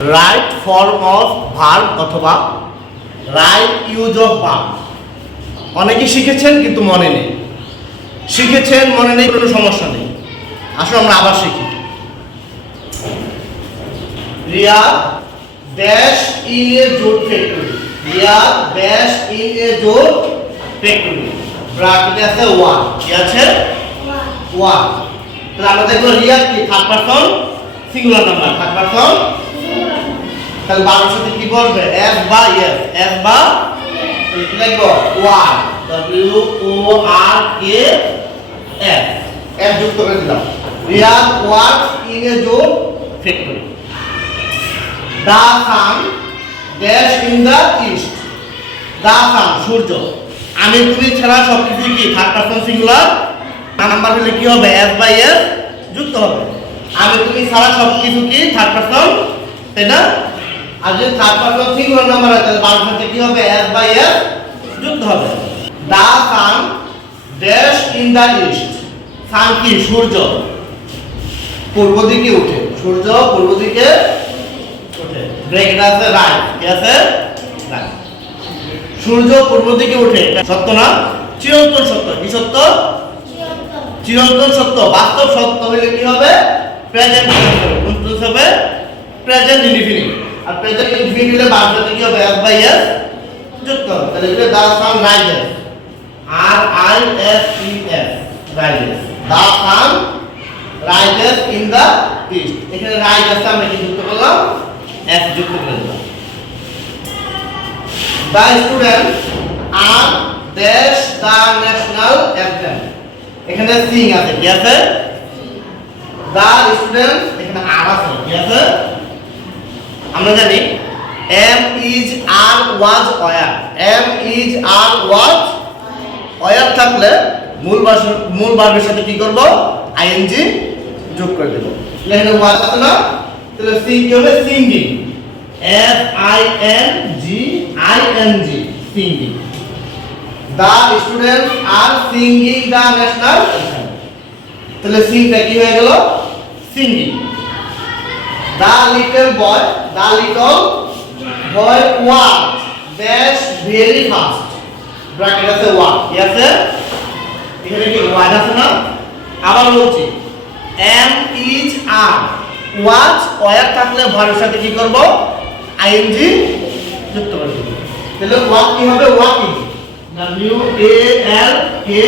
Right form of verb অথবা right use of verb. অনেকে শিখেছেন কিন্তু মনে নেই, শিখেছেন মনে নেই, কোনো সমস্যা নেই। আসলে আমরা আবার শিখি। Riya dash in a jute factory. Riya dash in a jute factory. ব্র্যাকেটে আছে ওয়ান। কি আছে? ওয়ান। তাহলে আমরা দেখব রিয়া কি third person singular number, third person. তাহলে বাংলার সাথে কি বলবে? এস বা এস, এস বা কি লিখব? One, W O R K S, S যুক্ত করে দিলাম। Riya works in a jute factory. The sun dash in the east. The sun সূর্য। আমি তুমি ছাড়া সবকিছু কি থার্ড পারসন সিঙ্গুলার নাম্বার হলে কি হবে? এস বাই এস যুক্ত হবে। আমি তুমি ছাড়া সবকিছু কি থার্ড পারসন, তাই না? আর যদি থার্ড পারসন সিঙ্গুলার নাম্বার হয় তাহলে বাংলার সাথে কি হবে? এস বাই এস যুক্ত হবে। The sun dash in the east. Sun কি? সূর্য পূর্ব দিকে ওঠে। সূর্য পূর্ব দিকে ওঠে। ব্রেকেট আছে রাইট। কি আছে? রাইট। সূর্য পূর্ব দিকে ওঠে, এটা সত্য না? চিরন্তন সত্য। কি সত্য? চিরন্তন সত্য। বাস্তব সত্য হলে কি হবে? প্রেজেন্ট কন্টিনিউয়াস হবে, প্রেজেন্ট ইনডিফিনিট। আর প্রেজেন্ট ইনডিফিনিট হলে বাংলাতে কি হবে? এস বাই এস যুক্ত হবে। তাহলে এটা the sun rises, R I S E S, rises. The sun rises in the east. এখানে রাইজেস আমরা কি যুক্ত করলাম? এস যুক্ত করে দিলাম। The students are dash the national anthem. এখানে সিং আছে। কি আছে? The students এখানে আর আছে। কি আছে? আমরা জানি am is are was were। am is are was were থাকলে মূল ভার্বের সাথে কি করব? আইএনজি যোগ করে দেব। এখানে was আছে না? তাহলে সিং কি হবে? Singing. S I N G I N G, singing. The students are singing the national anthem. তাহলে সিংটা কি হয়ে গেল? Singing. The little boy walked dash very fast. Bracket আছে ওয়াক। কি আছে? এখানে কি ওয়াজ আছে না? আবার বলছি am is are was were থাকলে ভার্বের সাথে কি করব? আইএনজি যুক্ত করে দেব। তাহলে ওয়াক কি হবে? Walking. W A L K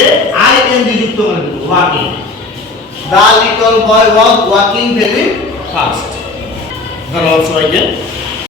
I N G যুক্ত করে দেব। Walking. The little boy was walking very fast. ধন্যবাদ সবাইকে।